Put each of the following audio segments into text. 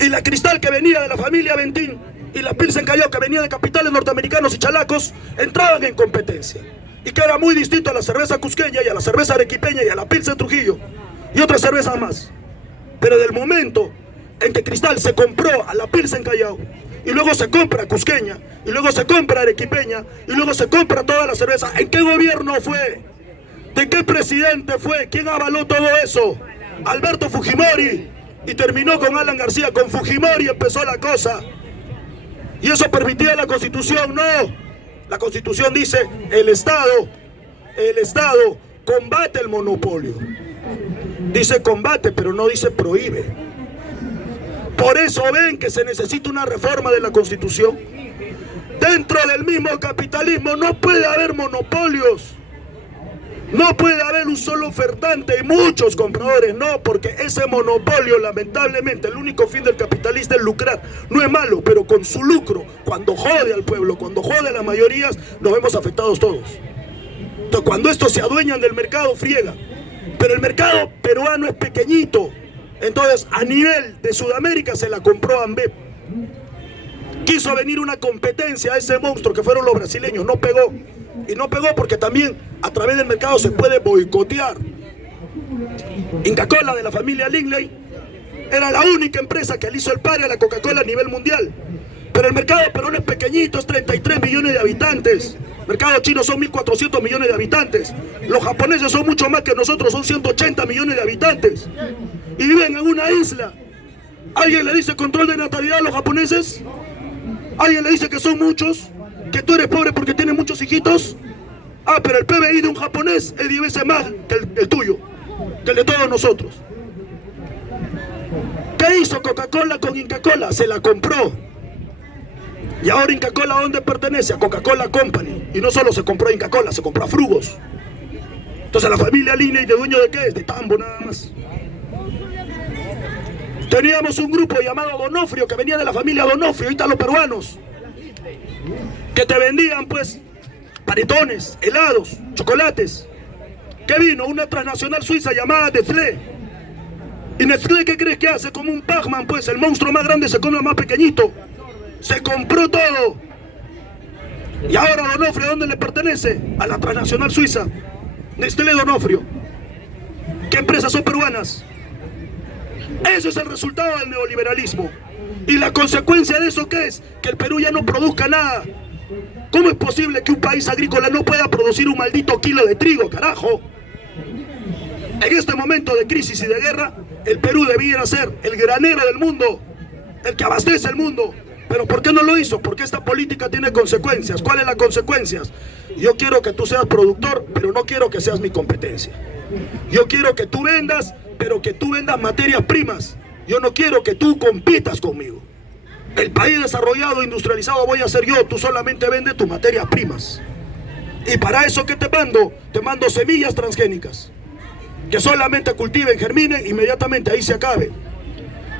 Y la Cristal, que venía de la familia Ventín, y la Pilsen Callao, que venía de capitales norteamericanos y chalacos, entraban en competencia. Y que era muy distinto a la cerveza cusqueña y a la cerveza arequipeña y a la Pilsen Trujillo y otras cervezas más. Pero del momento en que Cristal se compró a la Pilsen Callao, y luego se compra cusqueña, y luego se compra arequipeña, y luego se compra toda la cerveza, ¿en qué gobierno fue? ¿De qué presidente fue? ¿Quién avaló todo eso? Alberto Fujimori. Y terminó con Alan García. Con Fujimori empezó la cosa. ¿Y eso permitía la Constitución? No. La Constitución dice, el Estado combate el monopolio. Dice combate, pero no dice prohíbe. Por eso ven que se necesita una reforma de la Constitución. Dentro del mismo capitalismo no puede haber monopolios. No puede haber un solo ofertante y muchos compradores, no, porque ese monopolio, lamentablemente, el único fin del capitalista es lucrar. No es malo, pero con su lucro, cuando jode al pueblo, cuando jode a las mayorías, nos vemos afectados todos. Entonces, cuando estos se adueñan del mercado, friega. Pero el mercado peruano es pequeñito. Entonces, a nivel de Sudamérica se la compró Ambev. Quiso venir una competencia a ese monstruo que fueron los brasileños, no pegó. Y no pegó porque también a través del mercado se puede boicotear. Inca Kola, de la familia Lindley, era la única empresa que le hizo el pare a la Coca-Cola a nivel mundial. Pero el mercado peruano es pequeñito, es 33 millones de habitantes. El mercado chino son 1.400 millones de habitantes. Los japoneses son mucho más que nosotros, son 180 millones de habitantes. Y viven en una isla. ¿Alguien le dice control de natalidad a los japoneses? ¿Alguien le dice que son muchos? ¿Que tú eres pobre porque tienes muchos hijitos? Ah, pero el PBI de un japonés es 10 veces más que el tuyo, que el de todos nosotros. ¿Qué hizo Coca-Cola con Inca Kola? Se la compró. Y ahora Inca Kola, ¿a dónde pertenece? A Coca-Cola Company. Y no solo se compró Inca Kola, se compró a Frugos. Entonces la familia Línea, ¿y de dueño de qué es? De Tambo nada más. Teníamos un grupo llamado Donofrio, que venía de la familia Donofrio, ahorita los peruanos, que te vendían pues panetones, helados, chocolates. ¿Qué vino? Una transnacional suiza llamada Nestlé. ¿Y Nestlé qué crees que hace? Como un Pac-Man, pues el monstruo más grande se come al más pequeñito. Se compró todo. Y ahora Donofrio, ¿a dónde le pertenece? A la transnacional suiza. Nestlé Donofrio. ¿Qué empresas son peruanas? Eso es el resultado del neoliberalismo. ¿Y la consecuencia de eso qué es? Que el Perú ya no produzca nada. ¿Cómo es posible que un país agrícola no pueda producir un maldito kilo de trigo, carajo? En este momento de crisis y de guerra, el Perú debiera ser el granero del mundo, el que abastece el mundo. ¿Pero por qué no lo hizo? Porque esta política tiene consecuencias. ¿Cuáles las consecuencias? Yo quiero que tú seas productor, pero no quiero que seas mi competencia. Yo quiero que tú vendas, pero que tú vendas materias primas. Yo no quiero que tú compitas conmigo. El país desarrollado, industrializado voy a ser yo. Tú solamente vendes tus materias primas. Y para eso, ¿qué te mando? Te mando semillas transgénicas, que solamente cultiven, germinen, inmediatamente ahí se acabe.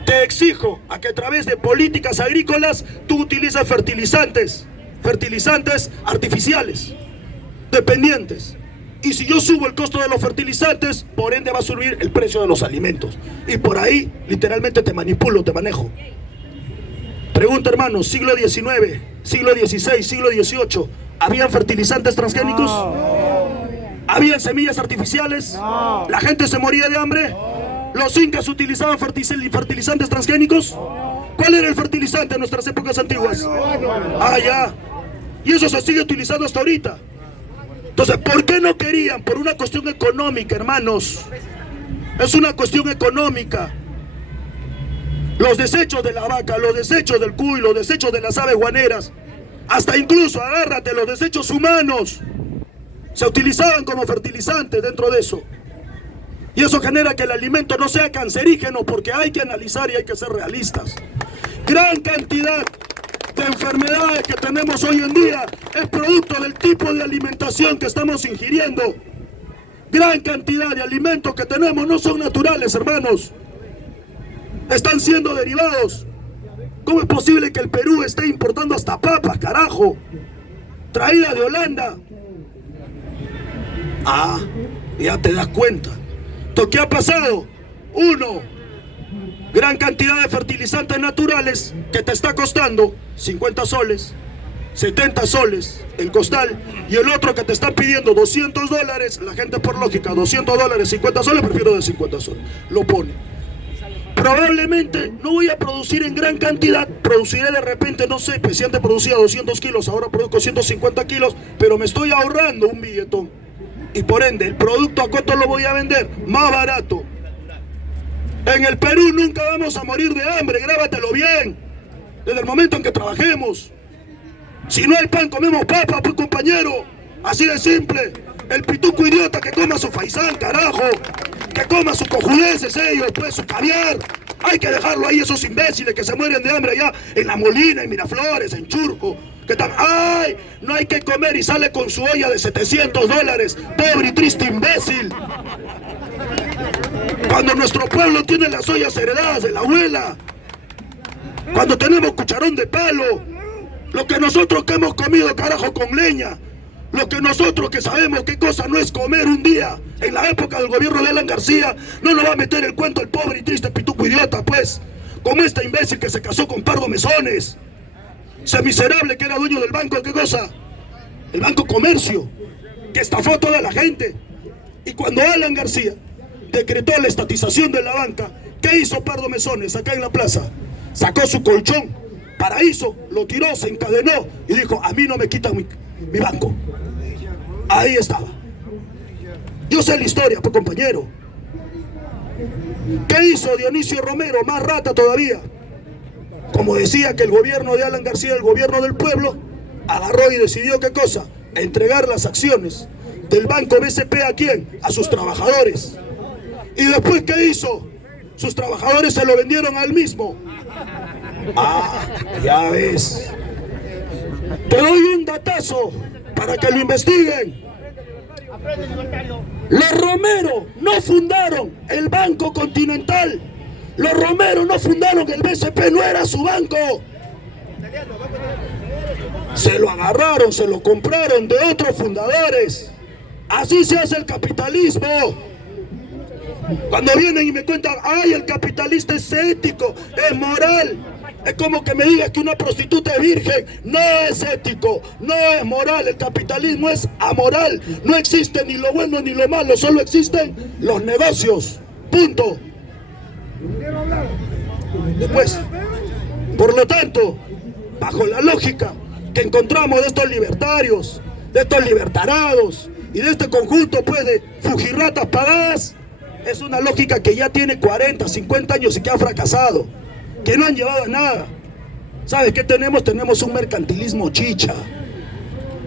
Te exijo a que a través de políticas agrícolas tú utilices fertilizantes artificiales, dependientes. Y si yo subo el costo de los fertilizantes, por ende va a subir el precio de los alimentos. Y por ahí, literalmente te manipulo, te manejo. Pregunta, hermanos, siglo XIX, siglo XVI, siglo XVIII, ¿habían fertilizantes transgénicos? No. ¿Habían semillas artificiales? No. ¿La gente se moría de hambre? ¿Los incas utilizaban fertilizantes transgénicos? ¿Cuál era el fertilizante en nuestras épocas antiguas? Ah, ya. Y eso se sigue utilizando hasta ahorita. Entonces, ¿por qué no querían? Por una cuestión económica, hermanos. Es una cuestión económica. Los desechos de la vaca, los desechos del cuy, los desechos de las aves guaneras, hasta incluso, agárrate, los desechos humanos, se utilizaban como fertilizantes dentro de eso. Y eso genera que el alimento no sea cancerígeno, porque hay que analizar y hay que ser realistas. Gran cantidad de enfermedades que tenemos hoy en día es producto del tipo de alimentación que estamos ingiriendo. Gran cantidad de alimentos que tenemos no son naturales, hermanos. Están siendo derivados. ¿Cómo es posible que el Perú esté importando hasta papas, carajo? Traída de Holanda. Ah, ya te das cuenta. ¿Qué ha pasado? Uno, gran cantidad de fertilizantes naturales que te está costando 50 soles, 70 soles el costal, y el otro que te están pidiendo $200, la gente por lógica, $200, 50 soles, prefiero de 50 soles, lo pone. Probablemente no voy a producir en gran cantidad, produciré de repente, no sé, pues si antes producía 200 kilos, ahora produzco 150 kilos, pero me estoy ahorrando un billetón. Y por ende, el producto a cuánto lo voy a vender, más barato. En el Perú nunca vamos a morir de hambre, grábatelo bien, desde el momento en que trabajemos. Si no hay pan, comemos papa, pues compañero, así de simple. El pituco idiota que coma su faisán, carajo, que coma sus cojudeces ellos, pues su caviar. Hay que dejarlo ahí, esos imbéciles que se mueren de hambre allá en La Molina, en Miraflores, en Churco. Que están, ¡ay! No hay que comer y sale con su olla de $700. Pobre y triste imbécil. Cuando nuestro pueblo tiene las ollas heredadas de la abuela. Cuando tenemos cucharón de palo. Lo que nosotros que hemos comido, carajo, con leña. Lo que nosotros que sabemos qué cosa no es comer un día. En la época del gobierno de Alan García, no nos va a meter el cuento el pobre y triste pituco idiota, pues. Como este imbécil que se casó con Pardo Mesones. Ese miserable que era dueño del banco, ¿qué cosa? El Banco Comercio, que estafó a toda la gente. Y cuando Alan García decretó la estatización de la banca, ¿qué hizo Pardo Mesones acá en la plaza? Sacó su colchón, paraíso, lo tiró, se encadenó y dijo, a mí no me quitan mi banco. Ahí estaba. Yo sé la historia, pues compañero. ¿Qué hizo Dionisio Romero? Más rata todavía. Como decía que el gobierno de Alan García, el gobierno del pueblo, agarró y decidió ¿qué cosa? Entregar las acciones del Banco BCP ¿a quién? A sus trabajadores. ¿Y después qué hizo? Sus trabajadores se lo vendieron a él mismo. Ah, ya ves. Te doy un datazo para que lo investiguen. Los Romero no fundaron el Banco Continental. Los Romero no fundaron el BCP, no era su banco. Se lo agarraron, se lo compraron de otros fundadores. Así se hace el capitalismo. Cuando vienen y me cuentan, ay, el capitalista es ético, es moral. Es como que me digas que una prostituta es virgen. No es ético, no es moral. El capitalismo es amoral. No existe ni lo bueno ni lo malo, solo existen los negocios. Punto. Después, por lo tanto, bajo la lógica que encontramos de estos libertarios, de estos libertarados y de este conjunto pues de fujirratas pagadas, es una lógica que ya tiene 40, 50 años y que ha fracasado, que no han llevado a nada. ¿Sabes qué tenemos? Tenemos un mercantilismo chicha,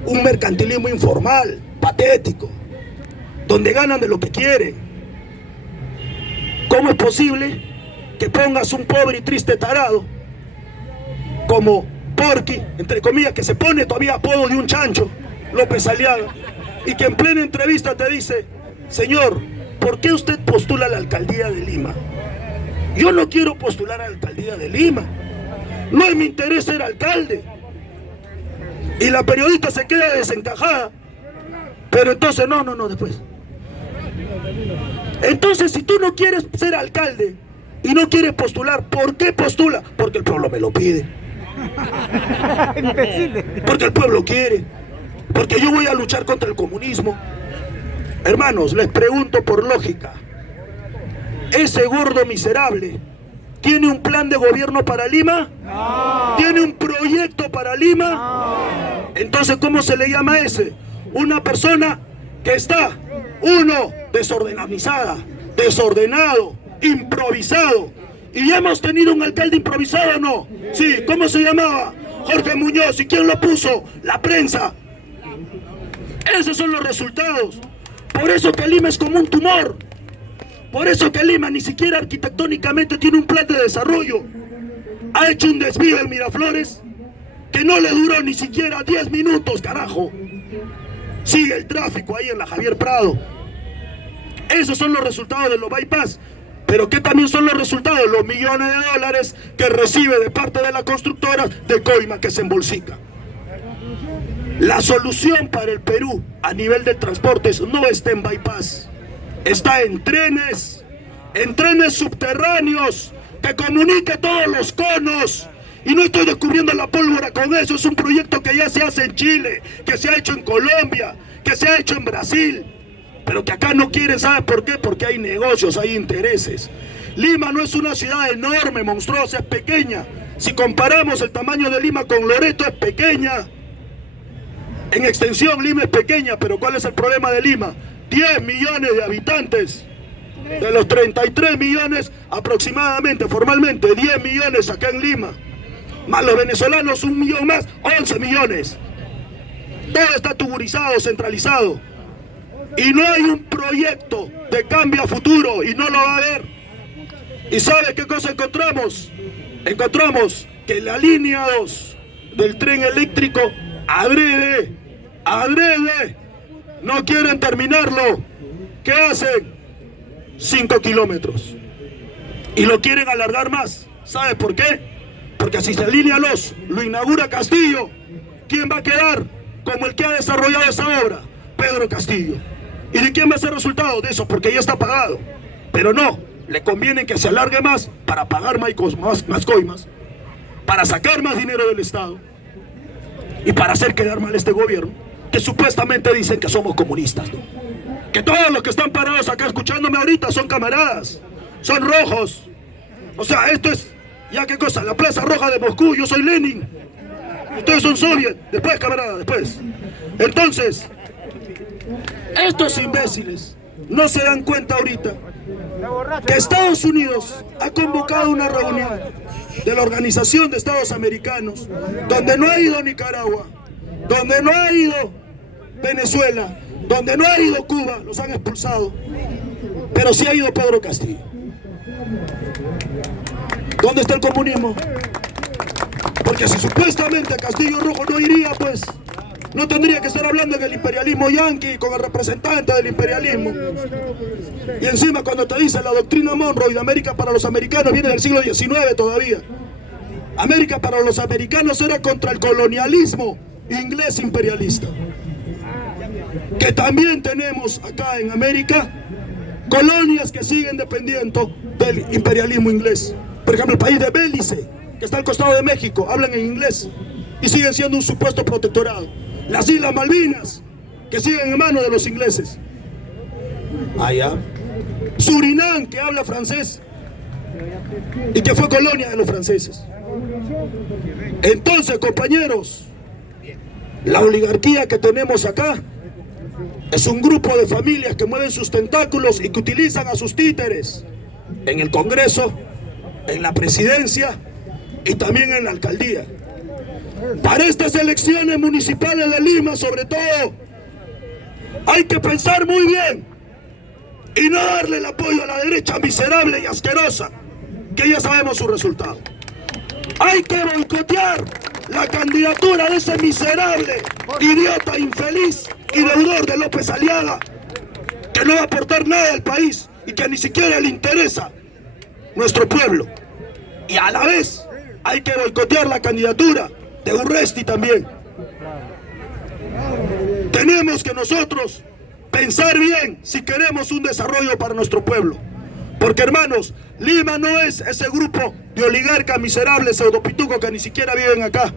un mercantilismo informal, patético, donde ganan de lo que quieren. ¿Cómo es posible que pongas un pobre y triste tarado como Porky, entre comillas, que se pone todavía apodo de un chancho, López Aliaga, y que en plena entrevista te dice, señor, ¿por qué usted postula a la alcaldía de Lima? Yo no quiero postular a la alcaldía de Lima, no es mi interés ser alcalde. Y la periodista se queda desencajada, pero entonces, no, después. Entonces, si tú no quieres ser alcalde y no quieres postular, ¿por qué postula? Porque el pueblo me lo pide. Porque el pueblo quiere. Porque yo voy a luchar contra el comunismo. Hermanos, les pregunto por lógica. ¿Ese gordo miserable tiene un plan de gobierno para Lima? No. ¿Tiene un proyecto para Lima? No. Entonces, ¿cómo se le llama a ese? Una persona que está, uno, desorganizada, desordenado, improvisado. ¿Y ya hemos tenido un alcalde improvisado o no? Sí, ¿cómo se llamaba? Jorge Muñoz. ¿Y quién lo puso? La prensa. Esos son los resultados. Por eso que Lima es como un tumor. Por eso que Lima ni siquiera arquitectónicamente tiene un plan de desarrollo. Ha hecho un desvío en Miraflores que no le duró ni siquiera 10 minutos, carajo. Sigue el tráfico ahí en la Javier Prado. Esos son los resultados de los bypass. Pero ¿qué también son los resultados? Los millones de dólares que recibe de parte de las constructoras de coima que se embolsica. La solución para el Perú a nivel de transportes no está en bypass. Está en trenes subterráneos, que comunique todos los conos. Y no estoy descubriendo la pólvora con eso, es un proyecto que ya se hace en Chile, que se ha hecho en Colombia, que se ha hecho en Brasil, pero que acá no quieren. ¿Sabe por qué? Porque hay negocios, hay intereses. Lima no es una ciudad enorme, monstruosa, es pequeña. Si comparamos el tamaño de Lima con Loreto, es pequeña. En extensión Lima es pequeña, pero ¿cuál es el problema de Lima? 10 millones de habitantes. De los 33 millones aproximadamente, formalmente, 10 millones acá en Lima. Más los venezolanos, 1 millón más, 11 millones. Todo está tuburizado, centralizado. Y no hay un proyecto de cambio a futuro, y no lo va a haber. ¿Y sabe qué cosa encontramos? Encontramos que la línea 2 del tren eléctrico, adrede, no quieren terminarlo. ¿Qué hacen? 5 kilómetros. Y lo quieren alargar más. ¿Sabe por qué? Porque si la línea 2 lo inaugura Castillo, ¿quién va a quedar como el que ha desarrollado esa obra? Pedro Castillo. ¿Y de quién va a ser el resultado de eso? Porque ya está pagado. Pero no, le conviene que se alargue más para pagar más coimas, para sacar más dinero del Estado y para hacer quedar mal este gobierno, que supuestamente dicen que somos comunistas, ¿no? Que todos los que están parados acá escuchándome ahorita son camaradas, son rojos. O sea, esto es, ya qué cosa, la Plaza Roja de Moscú, yo soy Lenin. Ustedes son soviet, después camaradas, después. Entonces, estos imbéciles no se dan cuenta ahorita que Estados Unidos ha convocado una reunión de la Organización de Estados Americanos, donde no ha ido Nicaragua, donde no ha ido Venezuela, donde no ha ido Cuba, los han expulsado, pero sí ha ido Pedro Castillo. ¿Dónde está el comunismo? Porque si supuestamente Castillo Rojo no iría, pues no tendría que estar hablando en el imperialismo yanqui con el representante del imperialismo. Y encima cuando te dice la doctrina Monroe de América para los americanos, viene del siglo XIX todavía. América para los americanos era contra el colonialismo inglés imperialista. Que también tenemos acá en América colonias que siguen dependiendo del imperialismo inglés. Por ejemplo, el país de Belice, que está al costado de México, hablan en inglés y siguen siendo un supuesto protectorado. Las Islas Malvinas, que siguen en manos de los ingleses. Allá. Surinam, que habla francés y que fue colonia de los franceses. Entonces, compañeros, la oligarquía que tenemos acá es un grupo de familias que mueven sus tentáculos y que utilizan a sus títeres en el Congreso, en la presidencia y también en la alcaldía. Para estas elecciones municipales de Lima, sobre todo, hay que pensar muy bien y no darle el apoyo a la derecha miserable y asquerosa, que ya sabemos su resultado. Hay que boicotear la candidatura de ese miserable, idiota, infeliz y deudor de López Aliaga, que no va a aportar nada al país y que ni siquiera le interesa nuestro pueblo. Y a la vez hay que boicotear la candidatura de Urresti también. Tenemos que nosotros pensar bien si queremos un desarrollo para nuestro pueblo. Porque, hermanos, Lima no es ese grupo de oligarcas miserables, pseudopitucos que ni siquiera viven acá.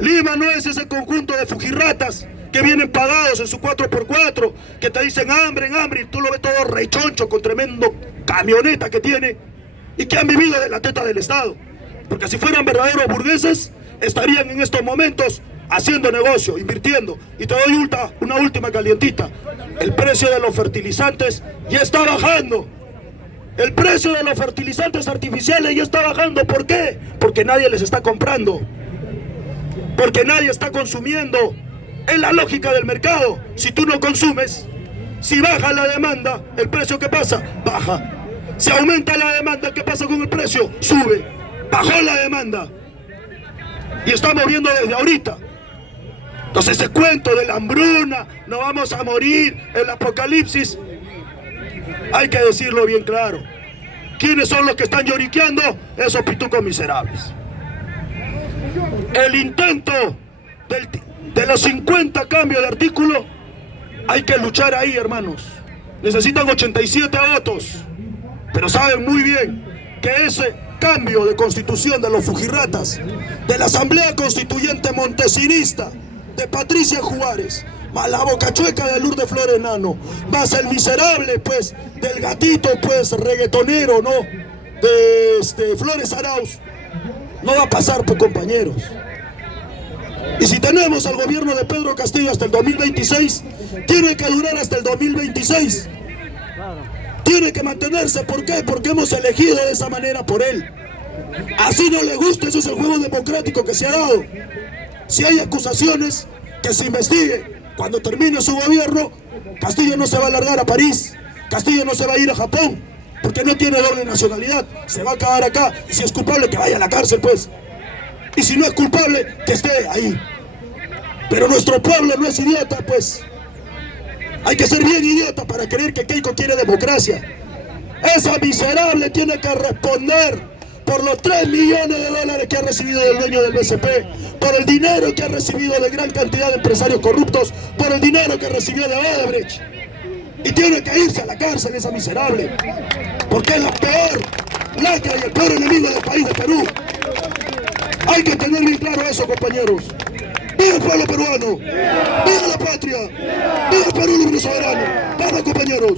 Lima no es ese conjunto de fujirratas que vienen pagados en su 4x4, que te dicen hambre, y tú lo ves todo rechoncho con tremendo camioneta que tiene y que han vivido de la teta del Estado. Porque si fueran verdaderos burgueses, estarían en estos momentos haciendo negocio, invirtiendo. Y te doy una última calientita. El precio de los fertilizantes ya está bajando. El precio de los fertilizantes artificiales ya está bajando. ¿Por qué? Porque nadie les está comprando. Porque nadie está consumiendo. Es la lógica del mercado. Si tú no consumes, si baja la demanda, ¿el precio qué pasa? Baja. Si aumenta la demanda, ¿qué pasa con el precio? Sube. Bajó la demanda. Y estamos viendo desde ahorita. Entonces ese cuento de la hambruna, no vamos a morir, el apocalipsis, hay que decirlo bien claro. ¿Quiénes son los que están lloriqueando? Esos pitucos miserables. El intento de los 50 cambios de artículo, hay que luchar ahí, hermanos. Necesitan 87 votos. Pero saben muy bien que ese cambio de constitución de los fujirratas, de la Asamblea Constituyente montesinista, de Patricia Juárez, más la bocachueca de Lourdes Flores Nano, más el miserable, pues, del gatito, pues, reggaetonero, ¿no?, de Flores Arauz, no va a pasar, pues, compañeros. Y si tenemos al gobierno de Pedro Castillo hasta el 2026, tiene que durar hasta el 2026. Tiene que mantenerse. ¿Por qué? Porque hemos elegido de esa manera por él. Así no le gusta, eso es el juego democrático que se ha dado. Si hay acusaciones, que se investigue. Cuando termine su gobierno, Castillo no se va a largar a París, Castillo no se va a ir a Japón, porque no tiene doble nacionalidad, se va a quedar acá, y si es culpable que vaya a la cárcel, pues. Y si no es culpable, que esté ahí. Pero nuestro pueblo no es idiota, pues. Hay que ser bien idiota para creer que Keiko quiere democracia. Esa miserable tiene que responder por los 3 millones de dólares que ha recibido del dueño del BCP, por el dinero que ha recibido de gran cantidad de empresarios corruptos, por el dinero que recibió de Odebrecht. Y tiene que irse a la cárcel esa miserable, porque es la peor lacra y el peor enemigo del país de Perú. Hay que tener bien claro eso, compañeros. ¡Viva el pueblo peruano! ¡Viva la patria! ¡Viva el Perú libre y soberano! ¡Vamos, compañeros!